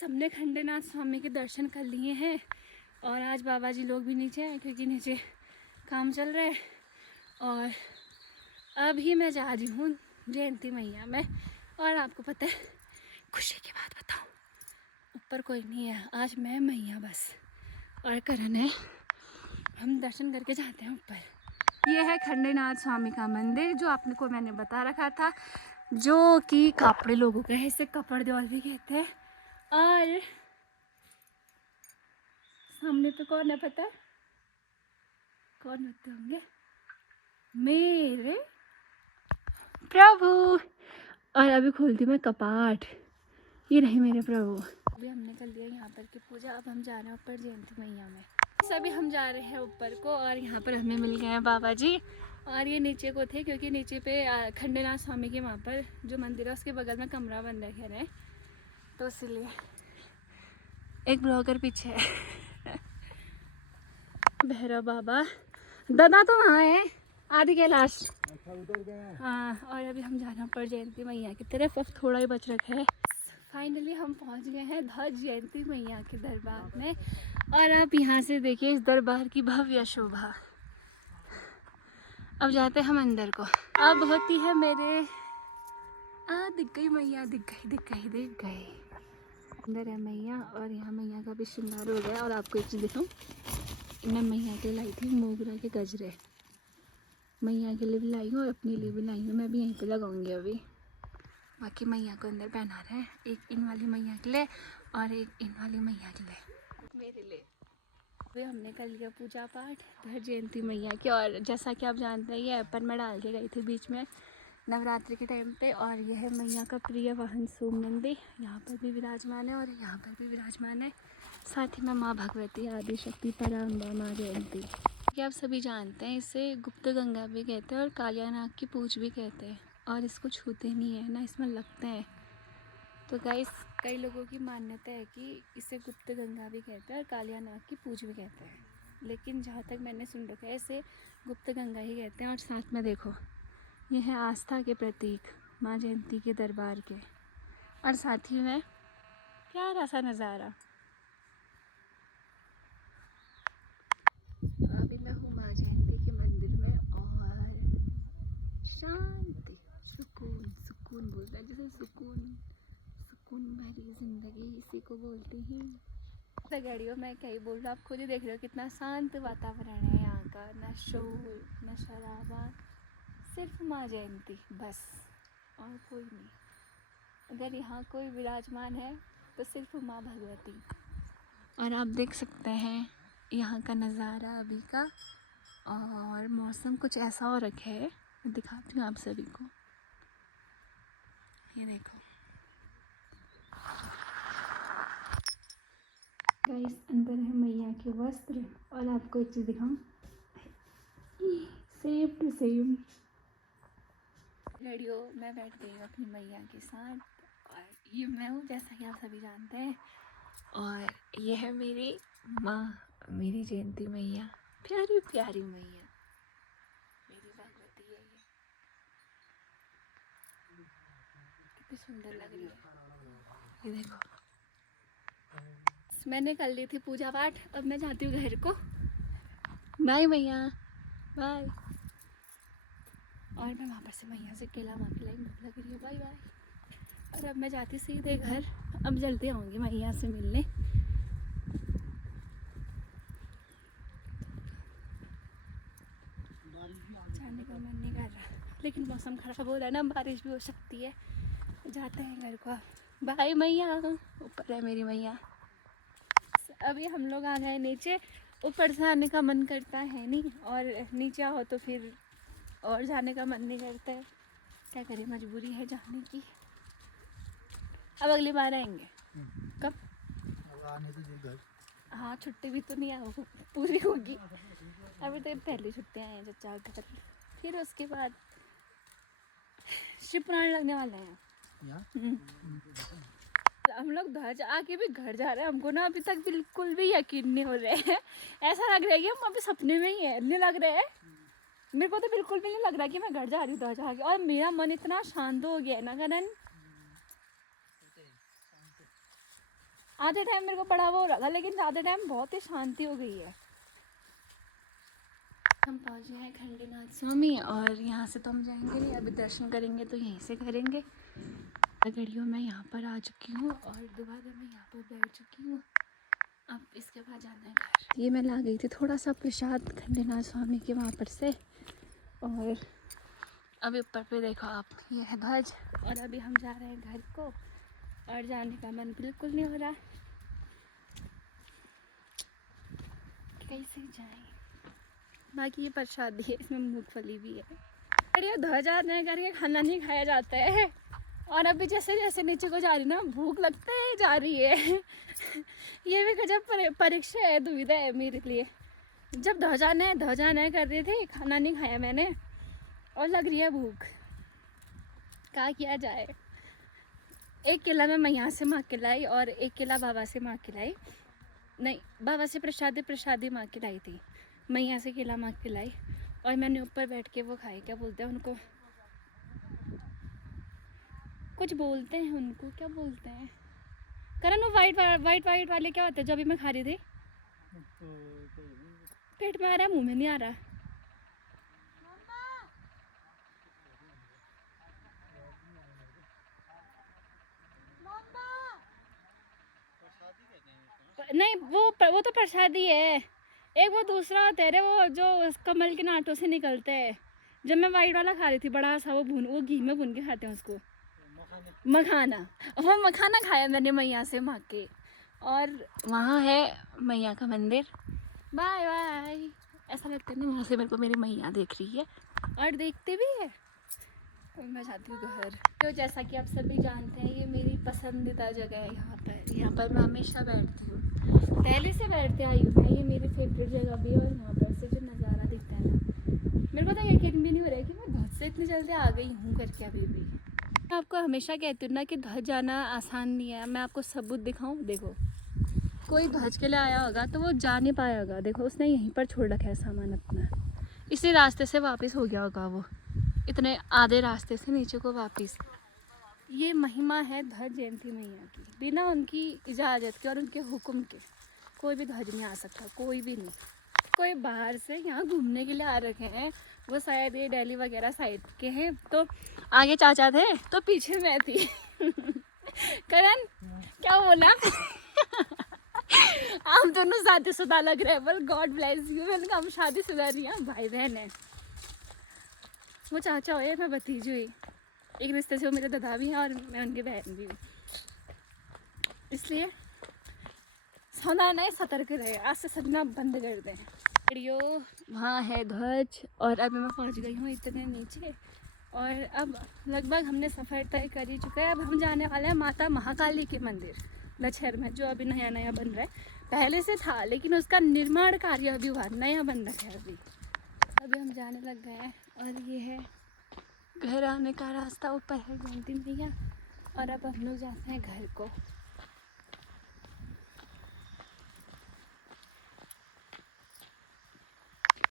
Guys हमने खंडेनाथ स्वामी के दर्शन कर लिए हैं और आज बाबा जी लोग भी नीचे हैं क्योंकि नीचे काम चल रहा है। और अभी मैं जा रही हूँ जयंती मैया में। और आपको पता है खुशी की बात बताऊँ, ऊपर कोई नहीं है, आज मैं मैया बस और करण है। हम दर्शन करके जाते हैं ऊपर। ये है खंडेनाथ स्वामी का मंदिर जो आपने को मैंने बता रखा था, जो कि कापड़े लोगों का है, इसे कपड़ देवल भी कहते हैं। और सामने पे कौन है पता है? कौन होते होंगे? मेरे प्रभु। और अभी खोलती मैं कपाट, ये रहे मेरे प्रभु। अभी हमने कर लिया यहाँ पर की पूजा, अब हम जा रहे हैं ऊपर जयंती मैया में। सभी हम जा रहे हैं ऊपर को और यहाँ पर हमें मिल गए हैं बाबा जी। और ये नीचे को थे क्योंकि नीचे पे खंडेनाथ स्वामी के वहाँ पर जो मंदिर है उसके बगल में कमरा बन रखे हैं, तो इसलिए एक ब्लॉगर पीछे है। भैरव बाबा दादा तो वहाँ है आदि कैलाश। हाँ, और अभी हम जा रहे हैं ऊपर जयंती मैया की तरफ, अब थोड़ा ही बच रखा है। फाइनली हम पहुँच गए हैं ध्वज जयंती मैया के दरबार में। और आप यहाँ से देखिए इस दरबार की भव्य शोभा। अब जाते हैं हम अंदर को। अब होती है मेरे दिख गई मैया, दिख गई दिख गई दिख गई। अंदर है मैया और यहाँ मैया का भी श्रृंगार हो गया। और आपको एक चीज़ दिखाऊँ, मैं मैया के लाई थी मोगरा के गजरे, मैया के लिए भी लाई हूँ और अपने लिए भी लाई हूँ। मैं भी यहीं पे लगाऊंगी अभी। बाकी मैया को अंदर पहना रहे हैं, एक इन वाली मैया के लिए और एक इन वाली मैया के लिए, मेरे लिए। अभी हमने कर लिया पूजा पाठ ध्वज जयंती मैया की। और जैसा कि आप जानते हैं ये ऐपन में डाल के गई थी बीच में नवरात्रि के टाइम पे। और यह है मैया का प्रिय वाहन सोमनंदी, यहाँ पर भी विराजमान है और यहाँ पर भी विराजमान है। साथ ही में माँ भगवती आदिशक्ति पराम्बा माँ जयंती, कि आप सभी जानते हैं इसे गुप्त गंगा भी कहते हैं और कालियानाग की पूज भी कहते हैं। और इसको छूते नहीं है ना इसमें लगते हैं। तो गाइस कई लोगों की मान्यता है कि इसे गुप्त गंगा भी कहते हैं और कालियानाग की पूज भी कहते हैं, लेकिन जहाँ तक मैंने सुन रखा है इसे गुप्त गंगा ही कहते हैं। और साथ में देखो ये है आस्था के प्रतीक माँ जयंती के दरबार के, और साथ ही में प्यारा सा नज़ारा। अभी मैं हूँ माँ जयंती के मंदिर में और शांति सुकून, सुकून बोलता है जैसे सुकून, सुकून भरी जिंदगी इसी को बोलते हैं। गाड़ियों में क्या ही बोल रहा, आप खुद ही देख रहे हो कितना शांत वातावरण है यहाँ का, न शोर न शराबा, सिर्फ माँ जयंती बस और कोई नहीं। अगर यहाँ कोई विराजमान है तो सिर्फ माँ भगवती। और आप देख सकते हैं यहाँ का नज़ारा अभी का, और मौसम कुछ ऐसा हो रखा है, मैं दिखाती हूँ आप सभी को। ये देखो गाइस, अंदर है मैया के वस्त्र। और आपको एक चीज़ दिखाऊं, सेम टू सेम रेडियो में बैठ गई हूँ अपनी मैया के साथ। और ये मैं हूँ जैसा कि आप सभी जानते हैं। और ये है मेरी माँ, मेरी जयंती मैया, प्यारी प्यारी मैया, मेरी भगवती है। ये कितनी सुंदर लग रही है, ये देखो। मैंने कर ली थी पूजा पाठ, अब मैं जाती हूँ घर को। बाय मैया, बाय। और मैं वहाँ पर से मैया से केला माँ खिलाई, भूख लग रही है, बाय बाय। और अब मैं जाती सीधे घर, अब जल्दी आऊँगी मैया से मिलने। जाने का मन नहीं कर रहा, लेकिन मौसम खराब हो रहा है ना, बारिश भी हो सकती है। जाते हैं घर को, बाय मैया। ऊपर है मेरी मैया। अभी हम लोग आ गए नीचे, ऊपर से आने का मन करता है नहीं, और नीचे आओ तो फिर और जाने का मन नहीं करता है। क्या करें, मजबूरी है जाने की। अब अगली बार आएंगे। कब? आने तो घर। हाँ, छुट्टी भी तो नहीं आ पूरी होगी। अभी तो पहली छुट्टियाँ हैं चचा घर, फिर उसके बाद शिव पुराण लगने वाले हैं। हम लोग ध्वज आके भी घर जा रहे हैं, हमको ना अभी तक बिल्कुल भी यकीन नहीं हो रहा है। ऐसा लग रहा है कि हम अभी सपने में ही है, नहीं लग रहा है मेरे को तो बिल्कुल भी नहीं लग रहा कि मैं घर जा रही हूँ ध्वज आके। और मेरा मन इतना शांत हो गया है ना करण, आधे टाइम मेरे को बड़ा वो हो रहा था, लेकिन आधे टाइम बहुत ही शांति हो गई है। हम पहुँच गए हैं खंडीनाथ स्वामी और यहाँ से तो हम जाएंगे नहीं, अभी दर्शन करेंगे तो यहीं से करेंगे। घड़ियों मैं यहाँ पर आ चुकी हूँ और दोबारा मैं यहाँ पर बैठ चुकी हूँ। अब इसके बाद जाना है घर। ये मैं ला गई थी थोड़ा सा प्रसाद खंडीनाथ स्वामी के वहाँ पर से, और अभी ऊपर पे देखो आप, ये है ध्वज। और अभी हम जा रहे हैं घर को और जाने का मन बिल्कुल नहीं हो रहा, कैसे जाएं। बाकी ये प्रसाद है, इसमें मूंगफली भी है। अरे ध्वज आने करके खाना नहीं खाया जाता है, और अभी जैसे जैसे नीचे को जा रही ना भूख लगते ही जा रही है। ये भी गजब परीक्षा है, दुविधा है मेरे लिए। जब ध्वजाना कर रही थी, खाना नहीं खाया मैंने और लग रही है भूख, क्या किया जाए। एक केला मैं मैया से माँ के लाई और एक केला बाबा से माँ के लाई, नहीं बाबा से प्रसादी माँ के लाई थी, मैया से केला माँ के लाई, और मैंने ऊपर बैठ के वो खाए, क्या बोलते हैं उनको, कुछ बोलते हैं उनको, क्या बोलते हैं करण, वो वाइट वाले क्या होते हैं जो अभी मैं खा रही थी। पेट में आ रहा है, मुंह में नहीं आ रहा। नहीं वो तो प्रसादी है, एक वो दूसरा होता है रे, वो जो कमल के नाटों से निकलते हैं। जब मैं वाइट वाला खा रही थी बड़ा सा, वो घी में भून के खाते हैं उसको, मखाना। वो मखाना खाया मैंने मैया से माँ के, और वहाँ है मैया का मंदिर। Bye bye. ऐसा लगता है ना वहाँ से मेरे को मेरी मैया देख रही है और देखते भी है। मैं जाती हूँ घर। तो जैसा कि आप सभी जानते हैं, ये मेरी पसंदीदा जगह है। यहाँ पर मैं हमेशा बैठती हूँ, पहले से बैठते आई हूँ मैं। ये मेरी फेवरेट जगह भी है, और यहाँ पर से जो नज़ारा दिखता है ना, मेरे को तो यकीन भी नहीं हो रहा है कि मैं ध्वज से इतनी जल्दी आ गई हूँ करके। अभी भी मैं आपको हमेशा कहती हूँ ना कि ध्वज जाना आसान नहीं है। मैं आपको सबूत दिखाऊँ, देखो कोई ध्वज के लिए आया होगा तो वो जा नहीं पाया होगा, देखो उसने यहीं पर छोड़ रखा है सामान अपना, इसी रास्ते से वापस हो गया होगा वो, इतने आधे रास्ते से नीचे को वापस। ये महिमा है ध्वज जयंती मैया की, बिना उनकी इजाज़त के और उनके हुक्म के कोई भी ध्वज नहीं आ सकता, कोई भी नहीं। कोई बाहर से यहाँ घूमने के लिए आ रखे हैं, वो शायद ये दिल्ली वगैरह साइड के हैं, तो आगे चाचा थे तो पीछे मैं थी। करण क्या बोला? आप दोनों शादीशुदा लग रहे हैं, बोल गॉड ब्लेस यू। मैंने कहा हम शादीशुदा नहीं हैं, भाई बहन है। वो चाचा हुए, मैं भतीजी हुई, एक रिश्ते से वो मेरे दादा भी हैं और मैं उनकी बहन भी हूँ, इसलिए सावधान है, सतर्क रहे, आज से सदना बंद कर दें। वीडियो वहाँ है ध्वज, और अभी मैं पहुँच गई हूँ इतने नीचे, और अब लगभग हमने सफ़र तय कर ही चुका है। अब हम जाने वाले हैं माता महाकाली के मंदिर लछर में, जो अभी नया नया बन रहा है। पहले से था लेकिन उसका निर्माण कार्य अभी हुआ, नया बन रहा है अभी हम जाने लग गए हैं। और ये है घर आने का रास्ता, ऊपर है जयंती मैया, और अब हम लोग जाते हैं घर को।